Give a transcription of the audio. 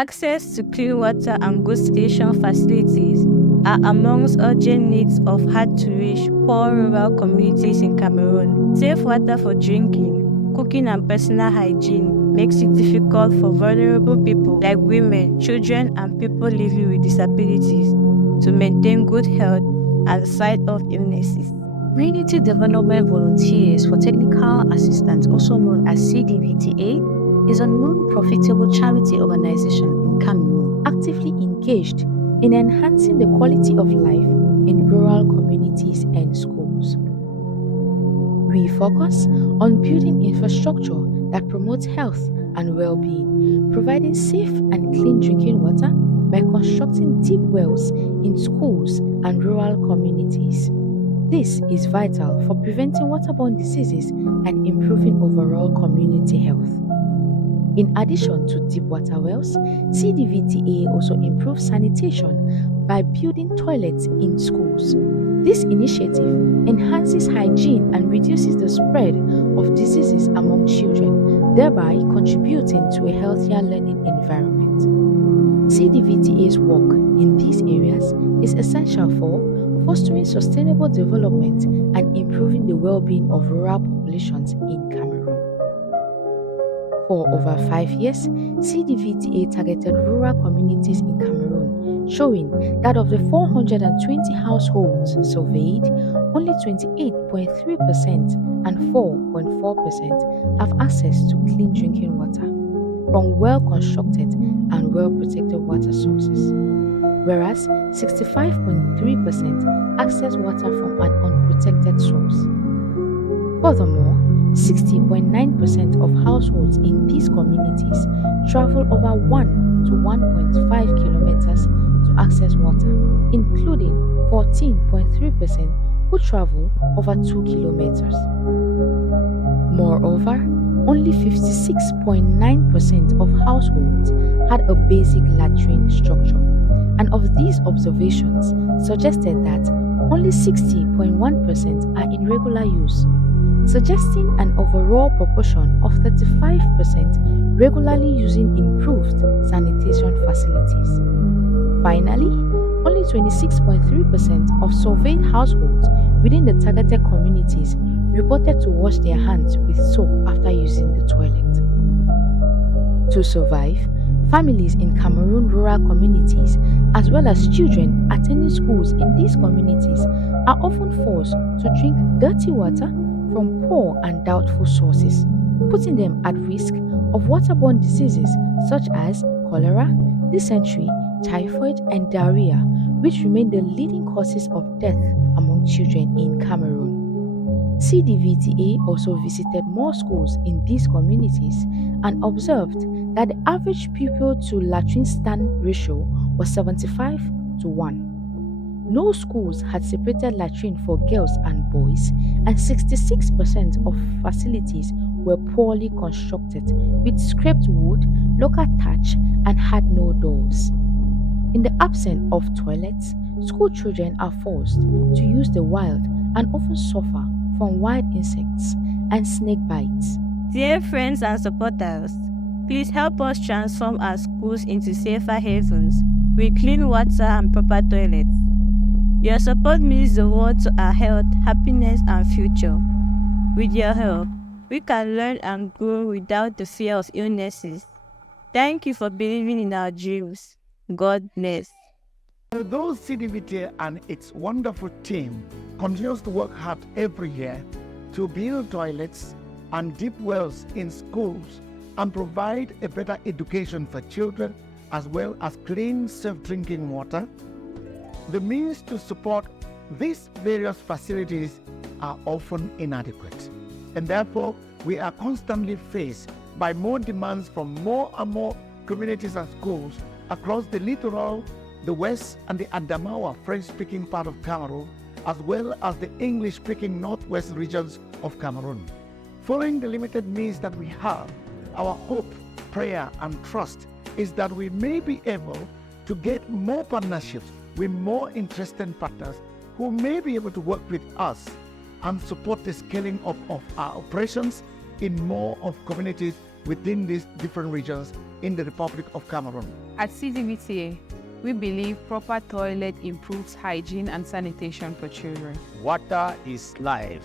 Access to clean water and good sanitation facilities are amongst urgent needs of hard-to-reach, poor rural communities in Cameroon. Safe water for drinking, cooking and personal hygiene makes it difficult for vulnerable people like women, children and people living with disabilities to maintain good health at the site of illnesses. Community Development Volunteers for Technical Assistance, also known as CDVTA, is a non-profitable charity organization in Cameroon actively engaged in enhancing the quality of life in rural communities and schools. We focus on building infrastructure that promotes health and well-being, providing safe and clean drinking water by constructing deep wells in schools and rural communities. This is vital for preventing waterborne diseases and improving overall community health. In addition to deep water wells, CDVTA also improves sanitation by building toilets in schools. This initiative enhances hygiene and reduces the spread of diseases among children, thereby contributing to a healthier learning environment. CDVTA's work in these areas is essential for fostering sustainable development and improving the well-being of rural populations in Cameroon. For over 5 years, CDVTA targeted rural communities in Cameroon, showing that of the 420 households surveyed, only 28.3% and 4.4% have access to clean drinking water from well-constructed and well-protected water sources, whereas 65.3% access water from an unprotected source. Furthermore, 60.9% of households in these communities travel over 1 to 1.5 kilometers to access water, including 14.3% who travel over 2 kilometers. Moreover, only 56.9% of households had a basic latrine structure, and of these observations suggested that only 60.1% are in regular use, suggesting an overall proportion of 35% regularly using improved sanitation facilities. Finally, only 26.3% of surveyed households within the targeted communities reported to wash their hands with soap after using the toilet. To survive, families in Cameroon rural communities, as well as children attending schools in these communities, are often forced to drink dirty water from poor and doubtful sources, putting them at risk of waterborne diseases such as cholera, dysentery, typhoid, and diarrhea, which remain the leading causes of death among children in Cameroon. CDVTA also visited more schools in these communities and observed that the average pupil to latrine stand ratio was 75 to 1. No schools had separated latrine for girls and boys, and 66% of facilities were poorly constructed with scraped wood, local thatch, and had no doors. In the absence of toilets, school children are forced to use the wild and often suffer from wild insects and snake bites. Dear friends and supporters, please help us transform our schools into safer havens with clean water and proper toilets. Your support means the world to our health, happiness, and future. With your help, we can learn and grow without the fear of illnesses. Thank you for believing in our dreams. God bless. Although CDVTA and its wonderful team continues to work hard every year to build toilets and deep wells in schools and provide a better education for children as well as clean, safe drinking water, the means to support these various facilities are often inadequate. And therefore, we are constantly faced by more demands from more and more communities and schools across the littoral, the west and the Adamawa French-speaking part of Cameroon, as well as the English-speaking northwest regions of Cameroon. Following the limited means that we have, our hope, prayer and trust is that we may be able to get more partnerships with more interested partners who may be able to work with us and support the scaling up of our operations in more of communities within these different regions in the Republic of Cameroon. At CDVTA, we believe proper toilet improves hygiene and sanitation for children. Water is life.